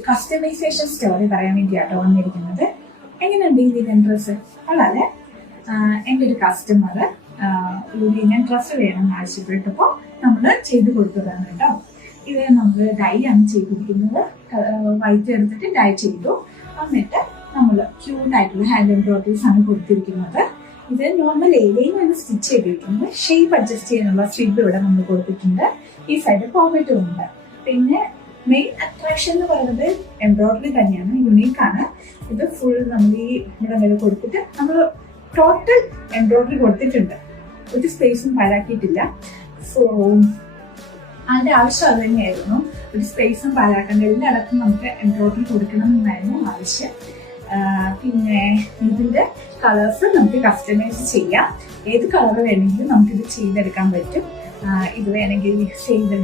ഒരു customisation story പറയാൻ വേണ്ടിയാട്ടോ വന്നിരിക്കുന്നത്. എങ്ങനെയുണ്ട് ഇതിന്റെ ഡ്രസ്സ്? വളരെ എൻ്റെ ഒരു കസ്റ്റമർ ഞാൻ ഡ്രസ്സ് വേണമെന്ന് ആവശ്യപ്പെട്ടപ്പോൾ നമ്മൾ ചെയ്ത് കൊടുത്തതാണ് കേട്ടോ. ഇത് നമ്മൾ ഡൈ ആണ് ചെയ്തിരിക്കുന്നത്. വൈറ്റ് എടുത്തിട്ട് ഡൈ ചെയ്തു. എന്നിട്ട് നമ്മൾ ക്യൂട്ടായിട്ടുള്ള ഹാൻഡ് എംബ്രോയിഡറീസ് ആണ് കൊടുത്തിരിക്കുന്നത്. ഇത് നോർമൽ ഏരിയയിലാണ് സ്റ്റിച്ച് ചെയ്തിരിക്കുന്നത്. ഷേപ്പ് അഡ്ജസ്റ്റ് ചെയ്യാനുള്ള സ്ട്രിപ്പ് ഇവിടെ നമ്മൾ കൊടുത്തിട്ടുണ്ട്. ഈ സൈഡ് പോക്കറ്റും ഉണ്ട്. പിന്നെ മെയിൻ അട്രാക്ഷൻ എന്ന് പറയുന്നത് എംബ്രോയിഡറി തന്നെയാണ്, യുണീക്കാണ്. ഇത് ഫുൾ നമ്മൾ ഈ ഇവിടെ വരെ കൊടുത്തിട്ട് നമ്മൾ ടോട്ടൽ എംബ്രോയിഡറി കൊടുത്തിട്ടുണ്ട്. ഒരു സ്പേസും പാഴാക്കിയിട്ടില്ല. സോ അതിന്റെ ആവശ്യം അത് തന്നെയായിരുന്നു. ഒരു സ്പേസും പാഴാക്കേണ്ട, എല്ലായിടത്തും നമുക്ക് എംബ്രോയിഡറി കൊടുക്കണം എന്നായിരുന്നു ആവശ്യം. പിന്നെ ഇതിന്റെ കളേഴ്സ് നമുക്ക് കസ്റ്റമൈസ് ചെയ്യാം. ഏത് കളർ വേണമെങ്കിലും നമുക്കിത് ചെയ്തെടുക്കാൻ പറ്റും. ഇത് വേണമെങ്കിൽ ചെയ്ത്